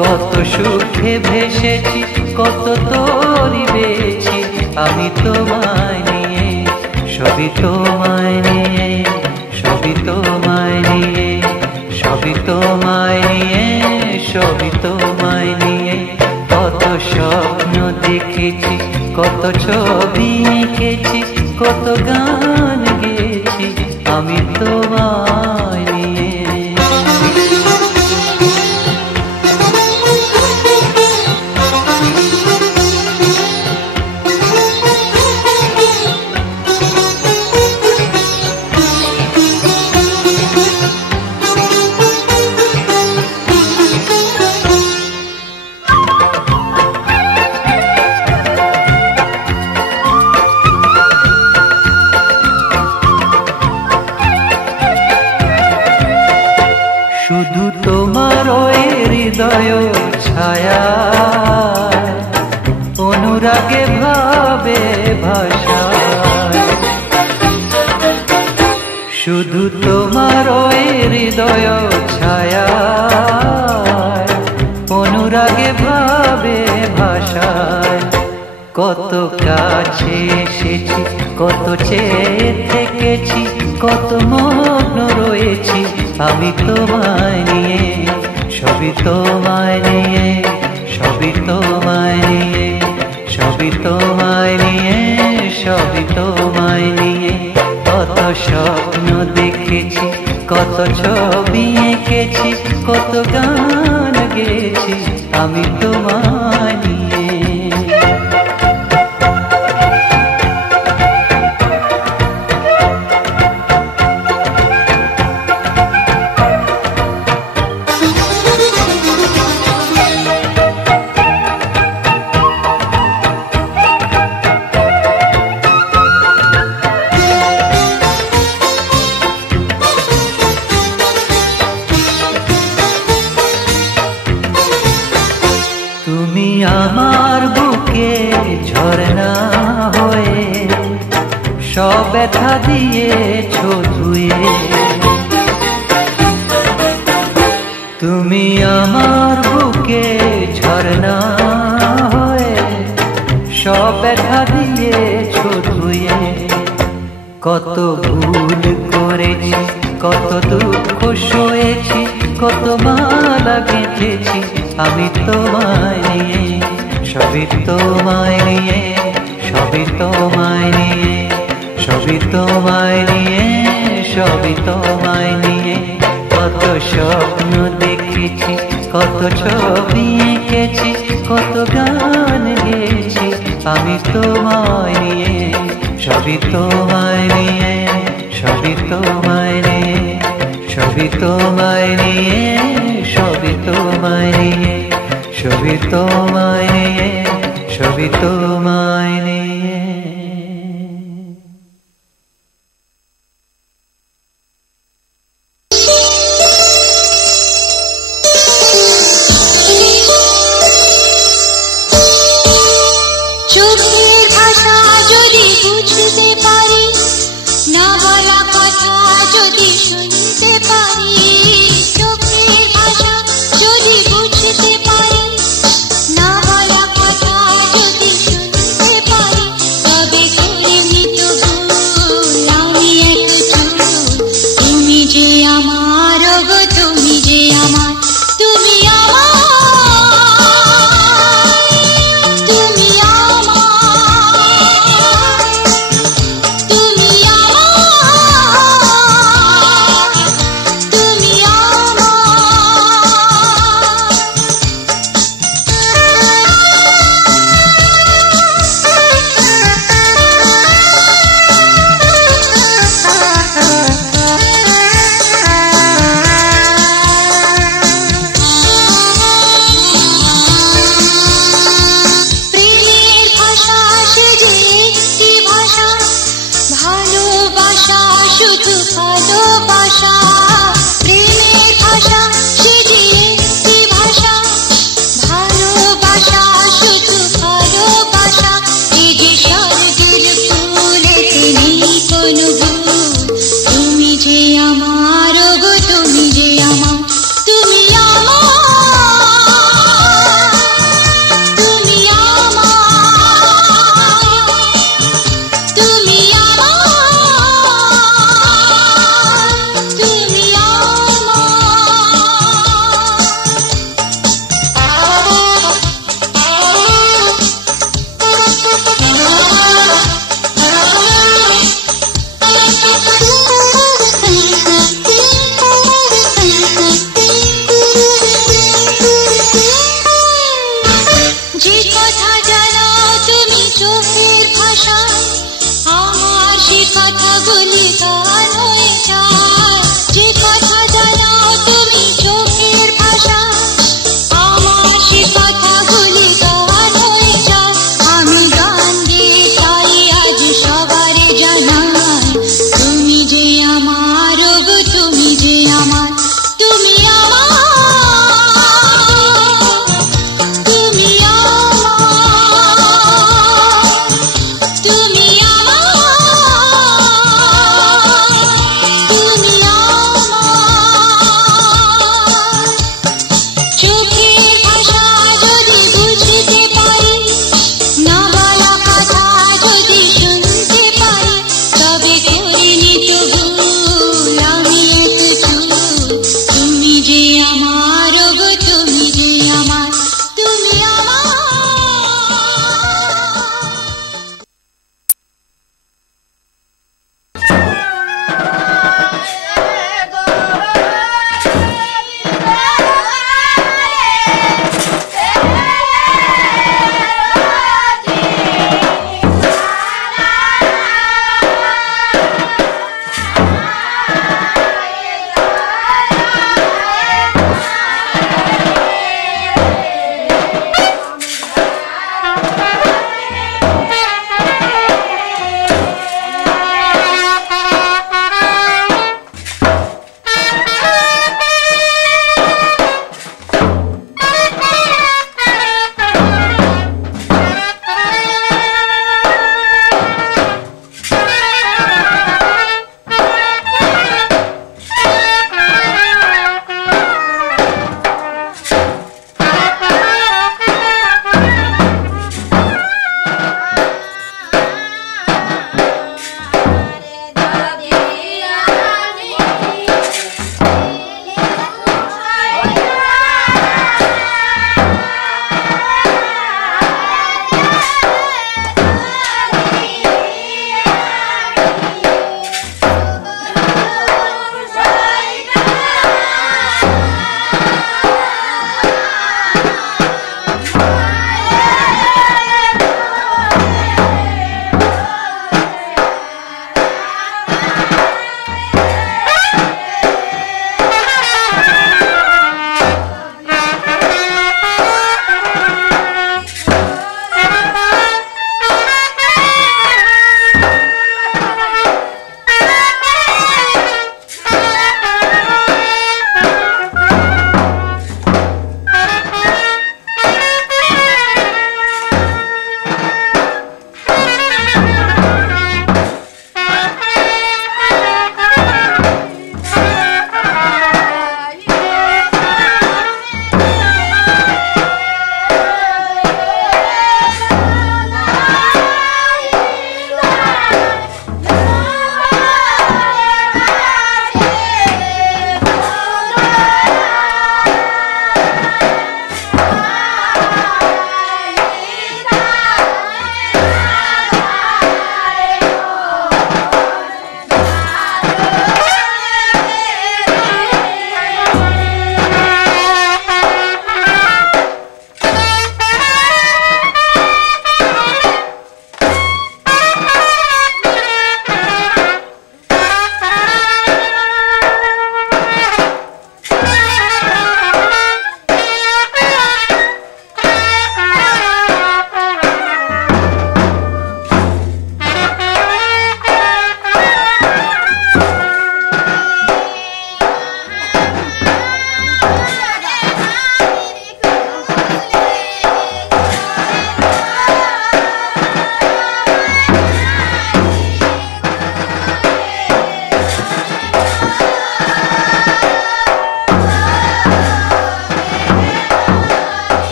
কত সুখে ভেসেছি, কত তরি বেছি, আমি তোমায় নিয়ে, সবই তোমায় নিয়ে, সবই তোমায় নিয়ে, সবই তোমায় নিয়ে, সবই তোমায় নিয়ে। কত স্বপ্ন দেখেছি, কত ছবি এঁকেছি, কত গান গেয়েছি, আমি তোমায় নিয়ে। শুধু তোমার ওই হৃদয় ছায়া, অনুরাগে ভাবে ভাষা, শুধু তোমার ওই হৃদয় ছায়া, অনুরাগে ভাবে ভাষায়। কত কাছে এসেছি, কত চেয়ে থেকেছি, কত মগ্ন রয়েছি, আমি তোমায় নিয়ে, সবই তোমায় নিয়ে, সবই তোমায় নিয়ে, সবই তোমায় নিয়ে, সবই তোমায় নিয়ে। কত স্বপ্ন দেখেছি, কত ছবি এঁকেছি, কত গান গেয়েছি, আমি তোমায় নিয়ে। তুমি আমার বুকে ঝরনা হয়ে সব ব্যথা দিয়েছো ধুয়ে, তুমি আমার বুকে ঝরনা হয়ে সব ব্যথা দিয়েছো ধুয়ে। কত ভুল করেছি, কত দুঃখ সয়েছি, কত মালা গেঁথেছি, আমি তোমায় নিয়ে, সবই তোমায় নিয়ে, সবই তোমায় নিয়ে, সবই তোমায় নিয়ে, সবই তোমায় নিয়ে। কত স্বপ্ন দেখেছি, কত ছবি এঁকেছি, কত গান গেয়েছি, আমি তোমায় নিয়ে, সবই তোমায় নিয়ে, সবই তোমায় নিয়ে, সবই তোমায় নিয়ে, সবই তোমায় নিয়ে, সবই তোমায় নিয়ে, সবই তোমায় নিয়ে। চোখের ভাষা যদি বুঝতে পারি, না বলা কথা যদি শুনতে পারি, চোখের ভাষা যদি বুঝতে পারি, না বলা কথা যদি শুনতে ভাষায় আমার সে কথাগুলি গান হয়ে যায়। যে কথা জানাও তুমি চোখের ভাষায় আমার সে কথাগুলি গান হয়ে যায়। আমি গান গেয়ে তাই আজ সবারে জানাই তুমি যে আমার, ওগো তুমি যে আমার, তুমি তুমি তুমি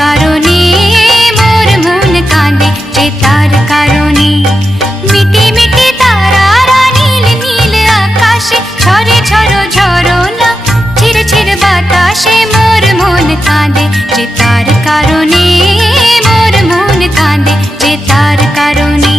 কারণে মোর মন কাঁদে, যে তার কারণে। মিটি মিটি তারারা নীল নীল আকাশে, ঝরে ঝরো ঝরনা ঝির ঝির বাতাসে মোর মন কাঁদে, যে তার কারণে মোর মন কাঁদে, যে তার কারণে।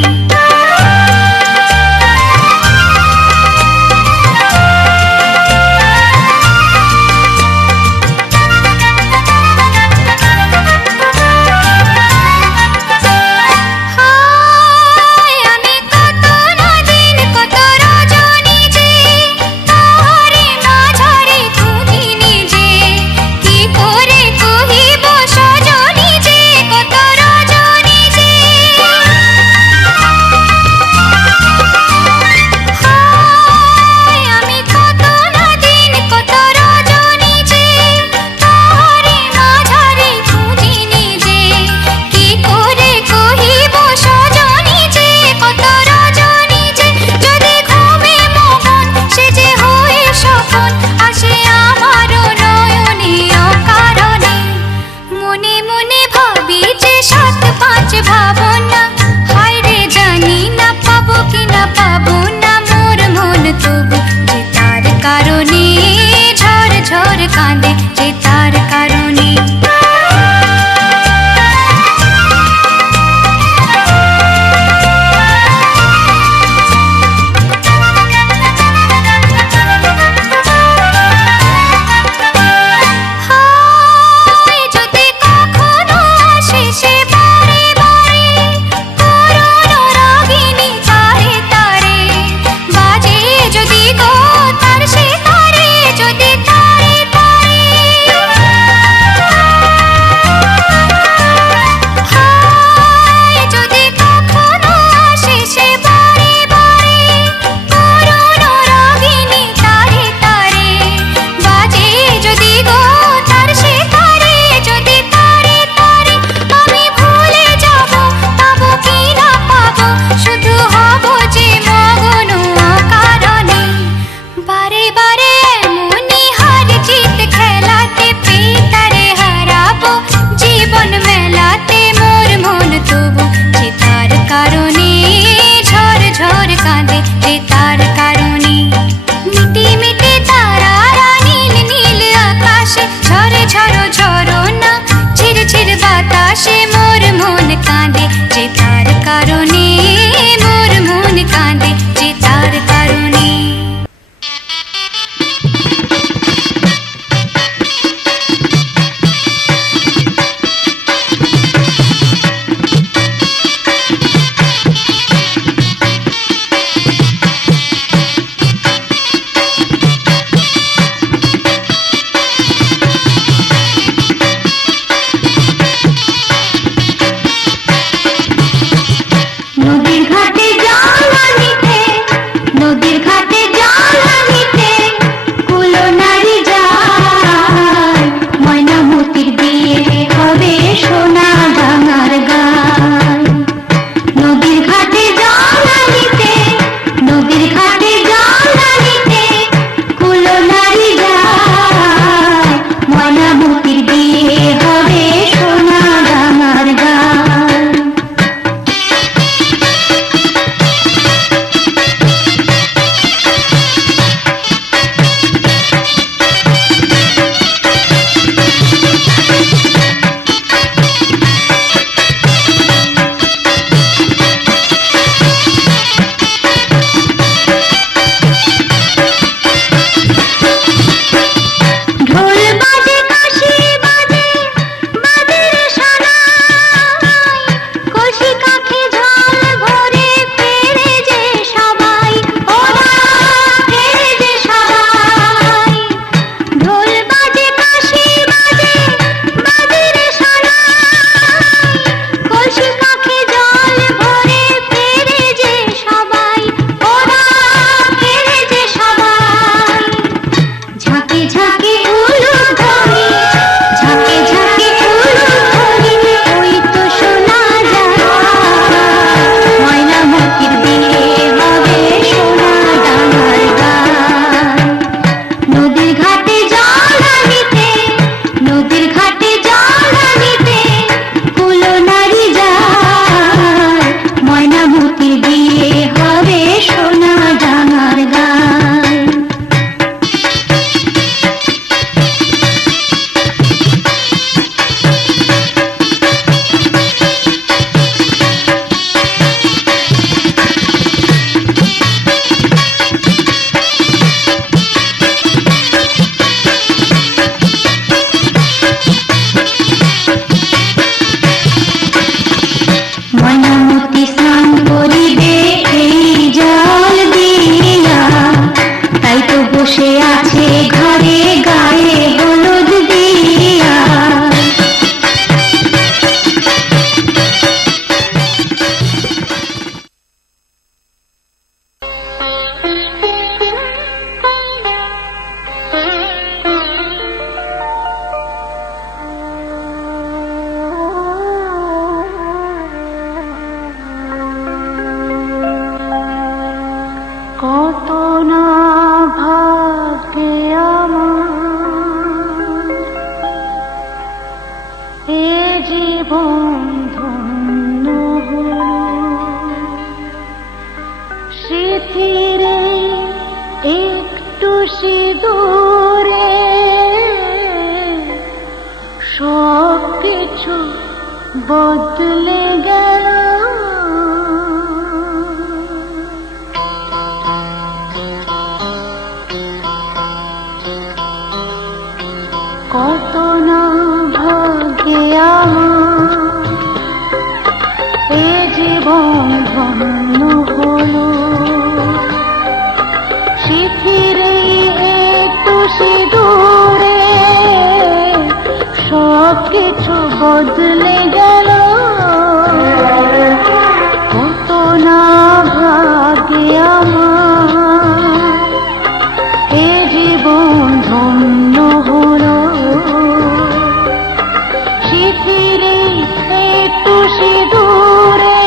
আমি জীবন ধন্য হলো স্মৃতির একটু সিঁদুরে সব কিছু বদলে গেল কত না ভাগ্যে আমার এ জীবন ধন্য হলো স্মৃতির একটু সিঁদুরে সব কিছু বদলে গেল কত না ভাগ্যে আমার এ জীবন ধন্য হলো স্মৃতির একটু সিঁদুরে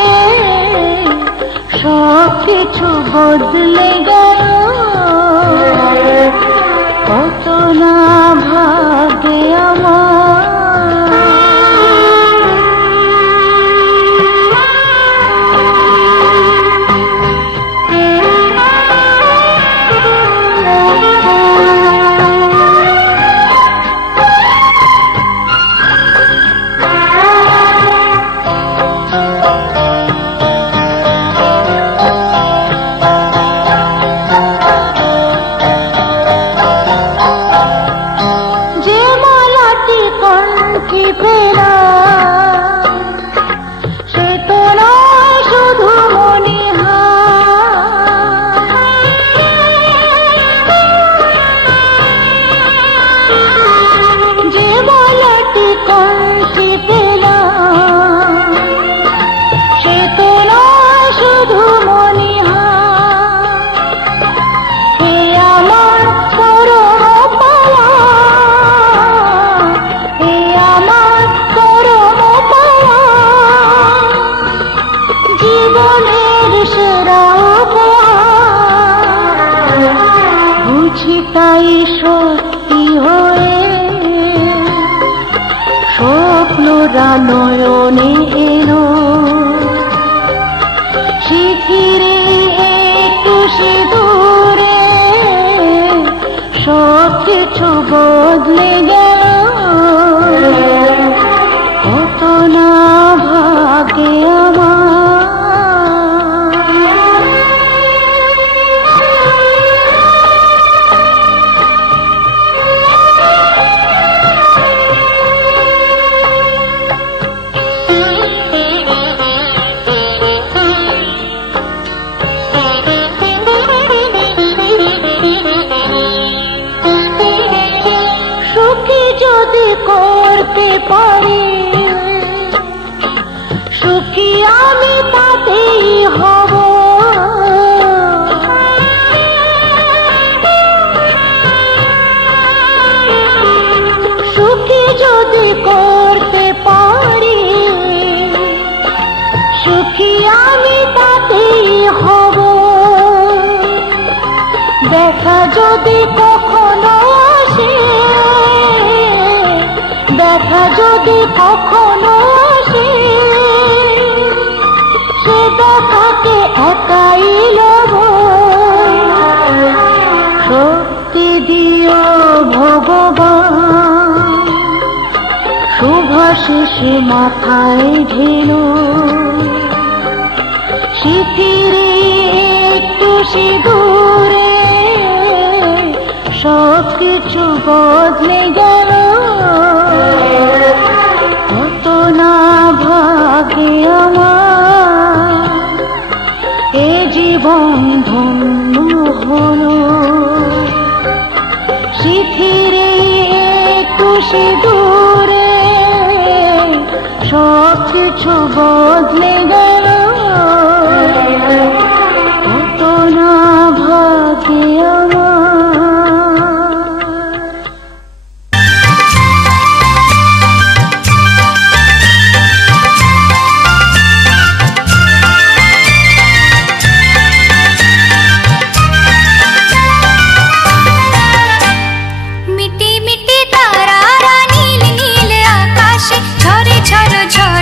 সব কিছু বদলে গেল কত না ভাগ্যে আমার তাই সত্যি হয়ে স্বপ্নরা নয়নে এলো শিখিরে একটু সিঁদুরে সব কিছু বদলে গেল কত না ভাগ্যে আমার করতে পারি সুখী আমি তাতেই হব সুখী যদি করতে পারি সুখী আমি তাতেই হব দেখা যদি কখনো আসে দেখা যদি কখনো আসে সে দেখাকে একাই লব শক্তি দিও ভগবান শুভাশিসে মাথায় ঢেলো স্মৃতিরে একটু সিঁদুরে সব কিছু বদলে গেল কত না ভাগ্যে আমার এ জীবন ধন্য হলো স্মৃতিরে একটু সিঁদুরে সব কিছু বদলে গেল কত না ভাগ্যে আমার মিটি মিটি তারারা নীল নীল আকাশে ঝরে ঝরো ঝরো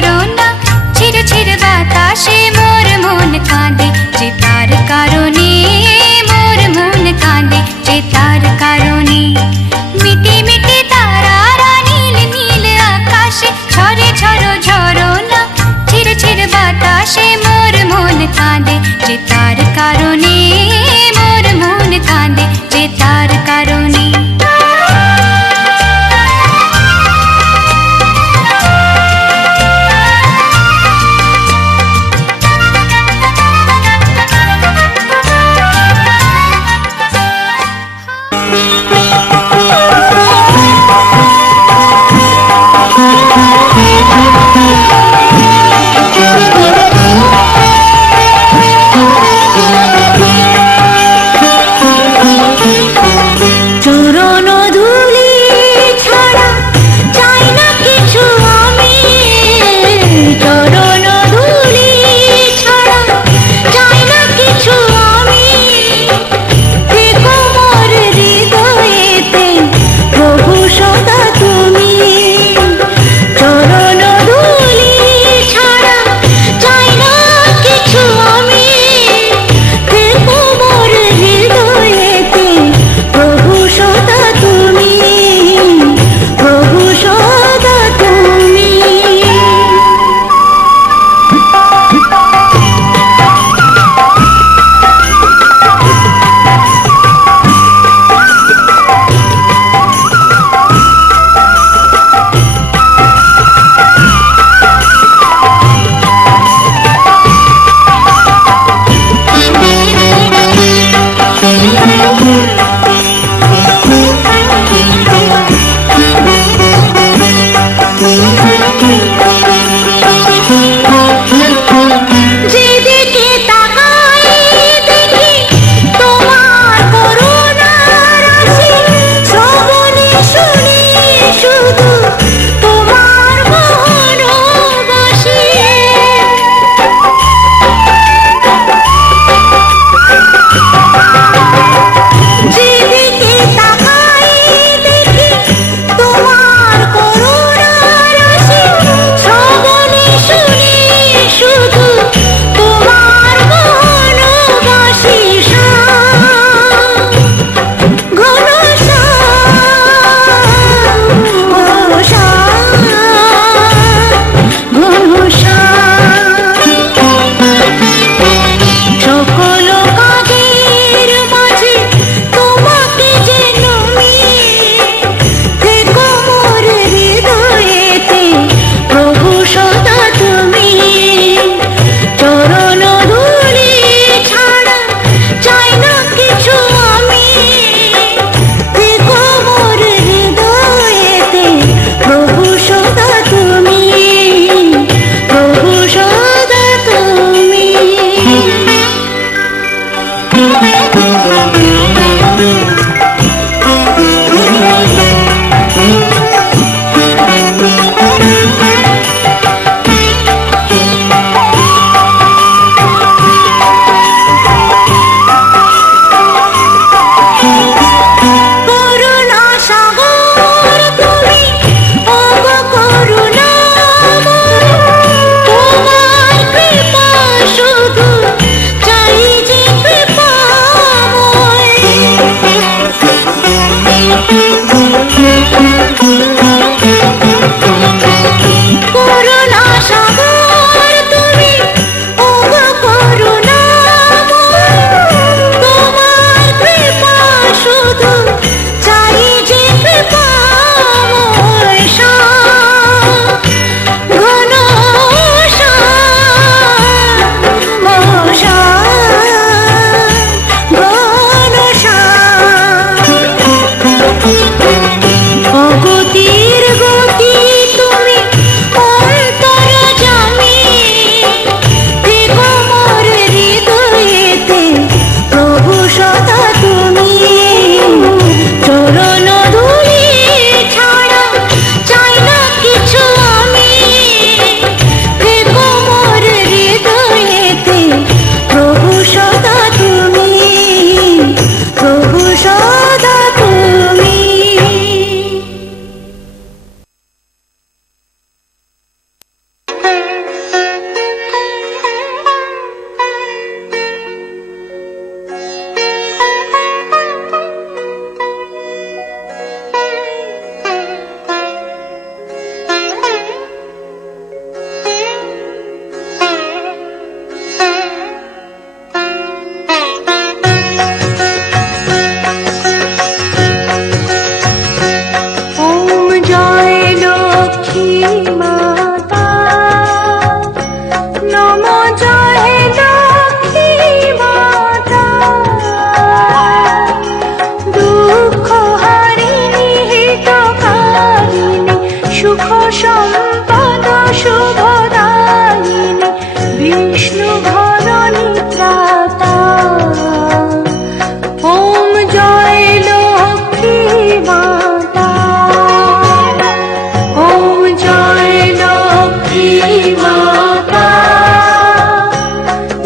মাতা,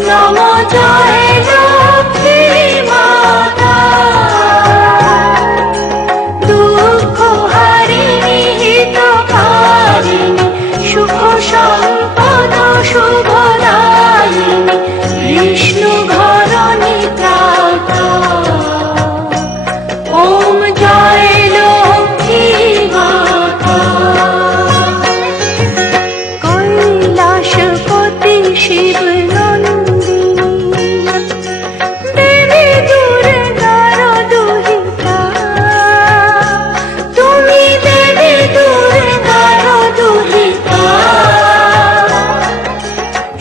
নমো জয় লক্ষ্মী মাতা। দুঃখ হারিণী হিতকারিণী, সুখ সম্পদ শুভদায়িনী, বিষ্ণু ঘরণী ত্রাতা। ওম জয় লক্ষ্মী মাতা। কৈলাসপতি শিব নন্দিনী, দেবী দুর্গার দুহিতা। তুমি দেবী দুর্গার দুহিতা।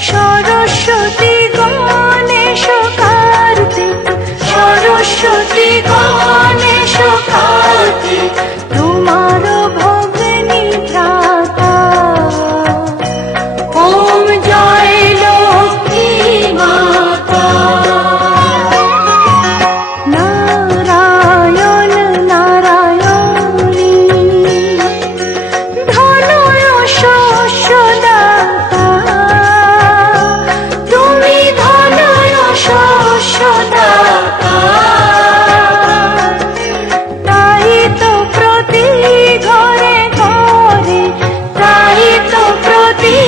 সরস্বতী গণেশ কার্তিক, সরস্বতী গণেশ কার্তিক, তোমার ভগিনী ভ্রাতা। ওম জয় লক্ষ্মী মাতা। নারায়ণ নারায়ণী, ধনয় শস্যদাতা। তুমি ধনয় শস্যদাতা। তাই তো প্রতি ঘরে ঘরে, তাই তো প্রতি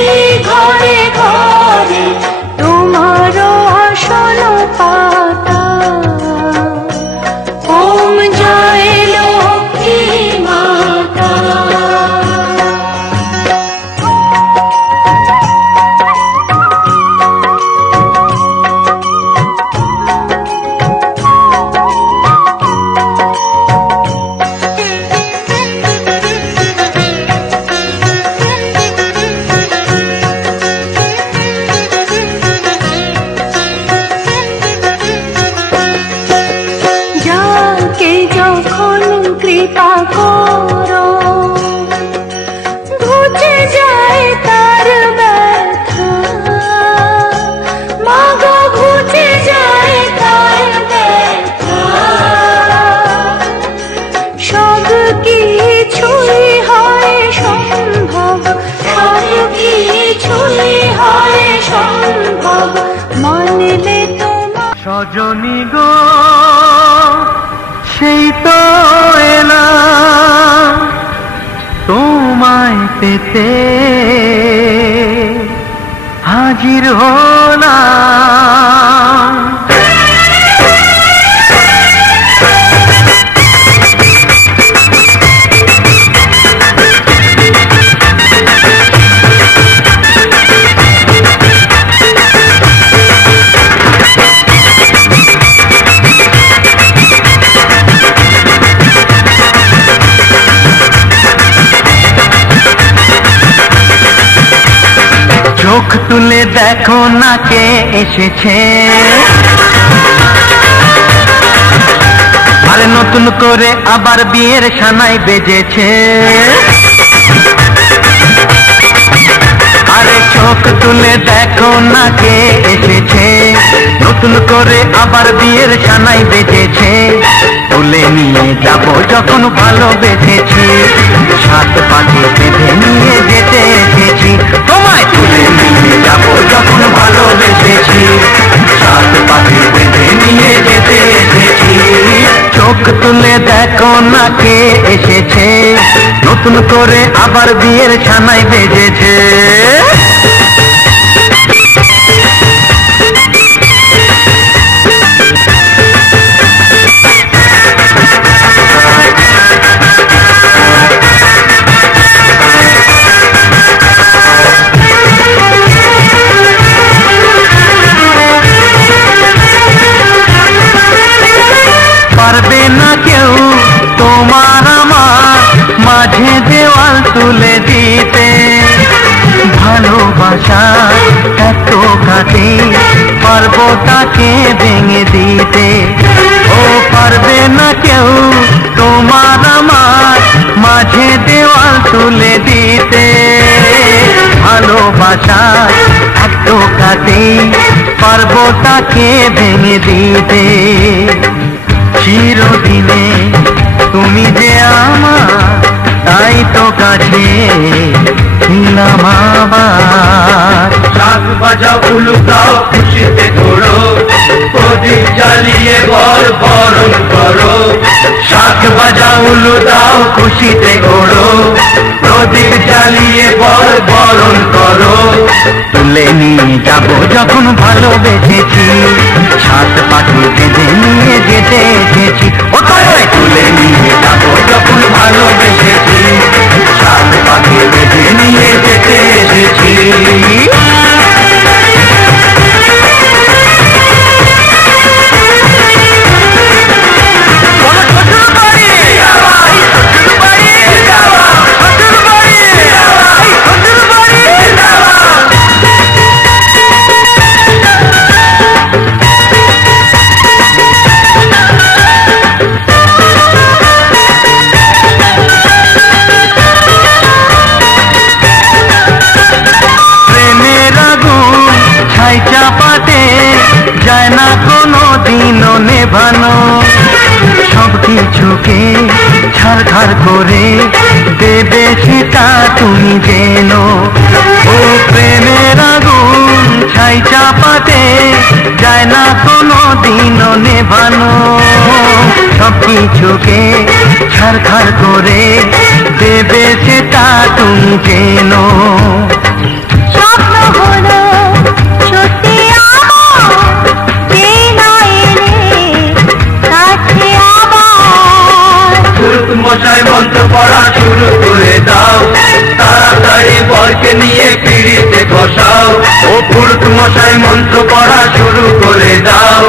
ঘরে ঘরে, তোমার আসন পাতা। ওম জয় লক্ষ্মী মাতা। যাকে যখন কৃপা করো, ঘুচে যায় তার ব্যথা। মাগো ঘুচে যায় তার ব্যথা। সব কিছুই হয় সম্ভব, সব কিছুই হয় সম্ভব, মানলে তোমার। সজনী গো সেই তো এলাম তোমায় পেতে, হাজির হলাম। চোখ তুলে দেখো না কে এসেছে, আরে নতুন করে আবার বিয়ের সানাই বেজেছে। আরে চোখ তুলে দেখো না কে এসেছে, নতুন করে আবার বিয়ের সানাই বেজেছে। তুলে নিয়ে যাব যখন ভালোবেসেছি, সাত পাখি বেঁধে নিয়ে যেতে এসেছি। তোমায় তুলে নিয়ে যাব যখন ভালোবেসেছি, সাত পাখি বেঁধে নিয়ে যেতে এসেছি। চোখ তুলে দেখো না কে এসেছে, নতুন করে আবার বিয়ের সানাই বেজেছে। পারবে না কেউ তোমার আমার মাঝে দেওয়াল তুলে দিতে, ভালোবাসা এত কাটে পারবো তাকে ভেঙে দিতে। ও পারবে না কেউ তোমার আমার মাঝে দেওয়াল তুলে দিতে, ভালোবাসা এত কাটে পারবো তাকে ভেঙে দিতে। চিরদিনে তুমি যে আমার, তাই তো কাছে দিলাম আবার। শাক বাজাও উলু দাও খুশিতে ঘোরো, প্রদীপ জ্বালিয়ে বরণ করো। শাক বাজাও উলু দাও খুশিতে ঘোরো, প্রদীপ জ্বালিয়ে বরণ করো। তুলে নিয়ে যাব যখন ভালোবেসেছি, সাত পাখি বেঁধে নিয়ে যেতে এসেছি। ও তাই তুলে নিয়ে যাব যখন ভালোবেসেছি, সাত পাখি বেঁধে নিয়ে যেতে এসেছি। চাপাতে যায় না কোনো দিনও নেভানো, সব কিছুকে ছাড়খাড় করে দেবে সেটা তুমি যেন। ও প্রেমের আগুন ছাই চাপাতে যায় না কোনো দিনও নেভানো, সব কিছুকে ছাড়খাড় করে দেবে সেটা তুমি যেন। মশাই মন্ত্র পড়া শুরু করে দাও, তাড়াতাড়ি বরকে নিয়ে পিড়িতে বসাও। ও পুরুষ মশাই মন্ত্র পড়া শুরু করে দাও,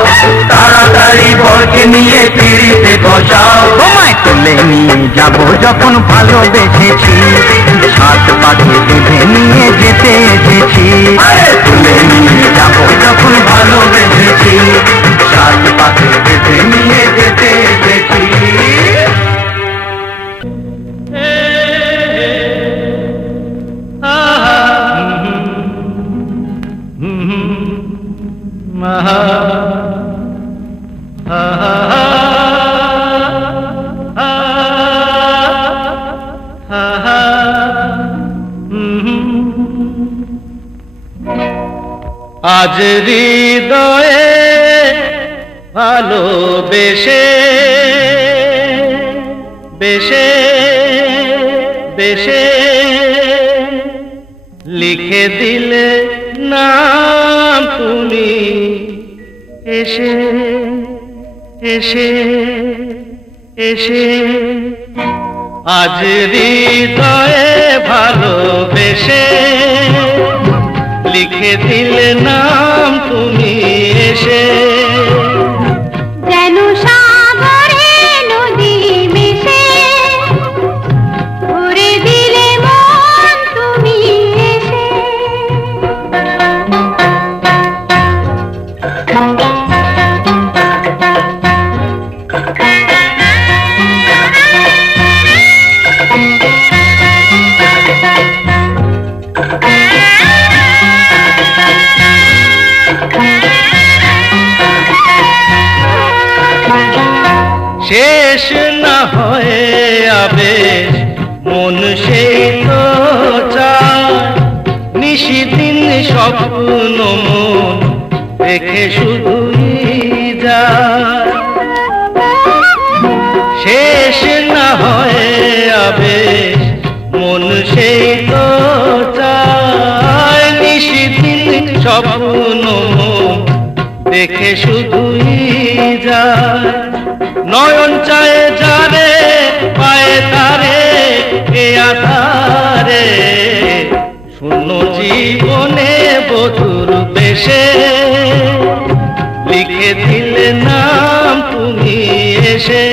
তাড়াতাড়ি বরকে নিয়ে পিড়িতে বসাও। তোমায় তুলে নিয়ে যাব যখন ভালোবেসেছি, সাত পাখি বেঁধে নিয়ে যেতে এসেছি। তুলে নিয়ে যাব যখন ভালোবেসেছি, সাত পাখি বেঁধে নিয়ে যেতে এসেছি। আজ হৃদয়ে ভালোবেসে বেশে বেশে লিখে দিলে নাম তুমি এসে এসে এসে। আজ হৃদয়ে ভালোবেসে লিখে দিলে নাম তুমি এসে। যেন সাগরে নদী মিশে ভরে দিলে মন তুমি এসে। শেষ না হয়ে আবেশ মন সেই তো চায়, নিশিদিন স্বপ্ন মন দেখে শুধুই যায়। শেষ না হয়ে আবেশ মন সেই তো চায়, নিশিদিন স্বপ্ন মন দেখে শুধুই যায়। নয়ন চায় যারে পায়ে তারে এ আধারে, শূন্য জীবনে বধুর বেশে লিখে দিলে নাম তুমি এসে।